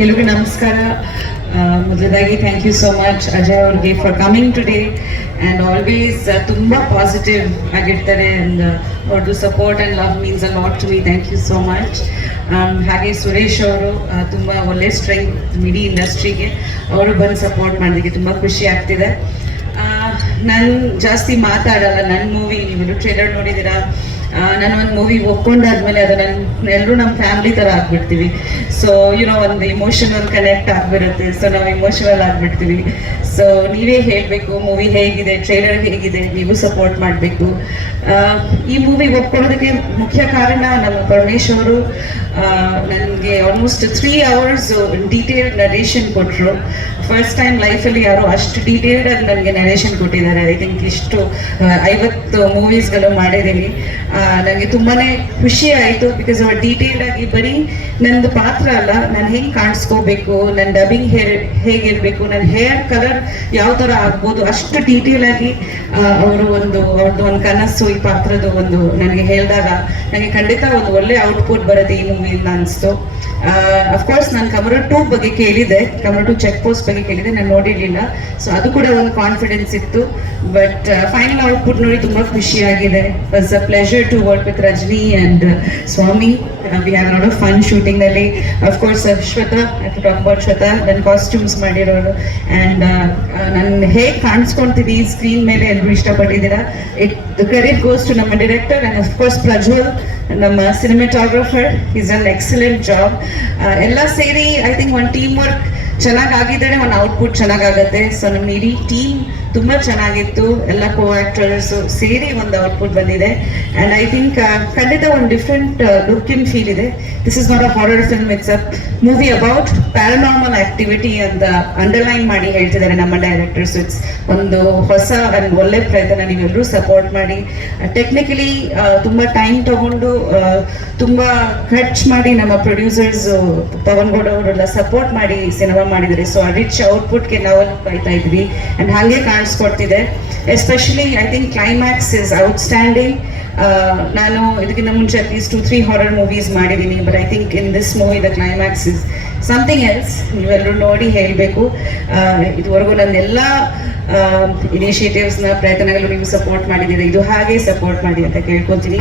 ಎಲ್ರಿಗೂ ನಮಸ್ಕಾರ. ಮೊದಲದಾಗಿ thank you so much Ajay ಅವ್ರಿಗೆ for coming today and always ತುಂಬ ಪಾಸಿಟಿವ್ ಆಗಿರ್ತಾರೆ ಆ್ಯಂಡ್ ಅವ್ರದ್ದು support and love means a lot to me thank you so much ಹಾಗೆ ಸುರೇಶ್ ಅವರು ತುಂಬ ಒಳ್ಳೆ ಸ್ಟ್ರೆಂಗ್ ಮಿಡಿ ಇಂಡಸ್ಟ್ರಿಗೆ ಅವರು ಬಂದು ಸಪೋರ್ಟ್ ಮಾಡೋದಕ್ಕೆ ತುಂಬ ಖುಷಿ ಆಗ್ತಿದೆ. ನಾನು ಜಾಸ್ತಿ ಮಾತಾಡಲ್ಲ ನನ್ನ ಮೂವಿ ನೀವು ಟ್ರೇಲರ್ ನೋಡಿದ್ದೀರಾ? ನಾನು ಒಂದು ಮೂವಿ ಒಪ್ಕೊಂಡಾದ್ಮೇಲೆ ಅದು ನನ್ನ ಎಲ್ಲರೂ ನಮ್ಮ ಫ್ಯಾಮಿಲಿ ಥರ ಆಗ್ಬಿಡ್ತೀವಿ. ಸೊ ಯುನೋ ಒಂದು ಇಮೋಷನಲ್ ಕನೆಕ್ಟ್ ಆಗಿಬಿಡುತ್ತೆ. ಸೊ ನಾವು ಇಮೋಷನಲ್ ಆಗಿಬಿಡ್ತೀವಿ. ಸೊ ನೀವೇ ಹೇಳಬೇಕು ಮೂವಿ ಹೇಗಿದೆ ಟ್ರೇಲರ್ ಹೇಗಿದೆ, ನೀವು ಸಪೋರ್ಟ್ ಮಾಡಬೇಕು. ಈ ಮೂವಿ ಒಪ್ಕೊಳ್ಳೋದಕ್ಕೆ ಮುಖ್ಯ ಕಾರಣ ನಮ್ಮ ಪರಮೇಶ್ ಅವರು ನನಗೆ almost three hours detailed narration ಕೊಟ್ಟರು ಫಸ್ಟ್ ಟೈಮ್ ಲೈಫಲ್ಲಿ ಯಾರು ಅಷ್ಟು ಡೀಟೇಲ್ಡ್ ಆಗಿ ನನಗೆ ನರೇಷನ್ ಕೊಟ್ಟಿದ್ದಾರೆ. ಐ ಥಿಂಕ್ ಇಷ್ಟು ಐವತ್ತು ಮೂವೀಸ್ಗಳು ಮಾಡಿದ್ದೀನಿ. ನನಗೆ ತುಂಬಾ ಖುಷಿ ಆಯಿತು ಬಿಕಾಸ್ ಅವ್ರು ಡೀಟೇಲ್ಡ್ ಆಗಿ ಬರೀ ನಂದು ಪಾತ್ರ ಅಲ್ಲ. ನಾನು ಹೆಂಗೆ ಕಾಣಿಸ್ಕೋಬೇಕು? ನನ್ನ ಡಬ್ಬಿಂಗ್ ಹೇರ್ ಹೇಗಿರಬೇಕು? ನನ್ನ ಹೇರ್ ಕಲರ್ ಯಾವ ತರ ಆಗ್ಬೋದು? ಅಷ್ಟು ಡೀಟೇಲ್ ಆಗಿ ಅವರು ಒಂದು ಅವ್ರದ್ದು ಒಂದು ಕನಸು ಈ ಪಾತ್ರದ ಒಂದು ನನಗೆ ಹೇಳಿದಾಗ, ನನಗೆ ಖಂಡಿತ ಒಂದು ಒಳ್ಳೆ ಔಟ್ಪುಟ್ ಬರುತ್ತೆ ಈ ಮೂವಿಯಿಂದ ಅನಿಸ್ತು. ಅಫ್ಕೋರ್ಸ್ ನಾನು ಕಮರ ಟೂ ಬಗ್ಗೆ ಕೇಳಿದೆ. ಕಮರ ಟು ಚೆಕ್ ಪೋಸ್ಟ್ ಬಗ್ಗೆ ಕೇಳಿದೆ. ನಾನು ನೋಡಿರ್ಲಿಲ್ಲ. ಸೊ ಅದು ಕೂಡ ಒಂದು ಕಾನ್ಫಿಡೆನ್ಸ್ ಇತ್ತು. ಬಟ್ ಫೈನಲ್ ಔಟ್ಪುಟ್ ನೋಡಿ ತುಂಬಾ ಖುಷಿಯಾಗಿದೆ. Was a pleasure to work with Rajani and Swami we have ನೋಡ್ fun ಶೂಟಿಂಗ್ನಲ್ಲಿ of course Shweta talk about Shweta ನನ್ನ ಕಾಸ್ಟ್ಯೂಮ್ಸ್ ಮಾಡಿರೋರು. ಆ್ಯಂಡ್ ನಾನು ಹೇಗೆ ಕಾಣಿಸ್ಕೊಳ್ತೀನಿ ಸ್ಕ್ರೀನ್ ಮೇಲೆ ಎಲ್ಲರೂ ಇಷ್ಟಪಟ್ಟಿದ್ದೀರಾ? ಇಟ್ ಕ್ರೆಡಿಟ್ ಗೋಸ್ ಟು ನಮ್ಮ director and of course Prajwal ನಮ್ಮ cinematographer is an excellent job ಎಲ್ಲ ಸೇರಿ ಐ ಥಿಂಕ್ ಒಂದು ಟೀಮ್ ವರ್ಕ್ ಚೆನ್ನಾಗಾಗಿದ್ದರೆ ಒಂದು ಔಟ್ಪುಟ್ ಚೆನ್ನಾಗಾಗತ್ತೆ. ಸೊ ನಮ್ಮ ಇಡೀ ಟೀಮ್ ತುಂಬ ಚೆನ್ನಾಗಿತ್ತು. ಎಲ್ಲ ಕೋ ಆಕ್ಟರ್ಸ್ ಸೇರಿ ಒಂದು ಔಟ್ಪುಟ್ ಬಂದಿದೆ. ಅಂಡ್ ಐ ಥಿಂಕ್ ಖಂಡಿತ ಒಂದು ಡಿಫ್ರೆಂಟ್ ಲುಕ್ ಇನ್ ಫೀಲ್ ಇದೆ. This is not a horror film it's a movie about paranormal activity ಅಂತ ಅಂಡರ್ಲೈನ್ ಮಾಡಿ ಹೇಳ್ತಿದ್ದಾರೆ ನಮ್ಮ ಡೈರೆಕ್ಟರ್ಸ್ ಇಟ್ಸ್ ಒಂದು ಹೊಸ ಒಂದು ಒಳ್ಳೆ ಪ್ರಯತ್ನ ನೀವೆಲ್ಲರೂ ಸಪೋರ್ಟ್ ಮಾಡಿ. ಟೆಕ್ನಿಕಲಿ ತುಂಬಾ ಟೈಮ್ ತಗೊಂಡು ತುಂಬಾ ಖರ್ಚ್ ಮಾಡಿ ನಮ್ಮ ಪ್ರೊಡ್ಯೂಸರ್ಸ್ ಪವನ್ ಗೌಡ ಅವರೆಲ್ಲ ಸಪೋರ್ಟ್ ಮಾಡಿ ಸಿನಿಮಾ ಮಾಡಿದ್ದಾರೆ. ಸೊ ರಿಚ್ ಔಟ್ಪುಟ್ಗೆ ನಾವು ಕಾಯ್ತಾ ಇದ್ವಿ. ಅಂಡ್ ಹಾಗೆ ಕಾಣಿಸ್ಕೊಡ್ತಿದೆ especially I think climax is outstanding ನಾನು ಇದಕ್ಕಿಂತ ಮುಂಚೆ at least two three horror movies ಮಾಡಿದ್ದೀನಿ. But I think in this movie the climax is something else ನೀವೆಲ್ಲರೂ ನೋಡಿ ಹೇಳಬೇಕು. ಇದುವರೆಗೂ ನನ್ನೆಲ್ಲ ಇನಿಷಿಯೇಟಿವ್ಸ್ನ ಪ್ರಯತ್ನಗಳು ನೀವು ಸಪೋರ್ಟ್ ಮಾಡಿದ್ದೀರಿ? ಇದು ಹಾಗೆ ಸಪೋರ್ಟ್ ಮಾಡಿ ಅಂತ ಕೇಳ್ಕೊತೀನಿ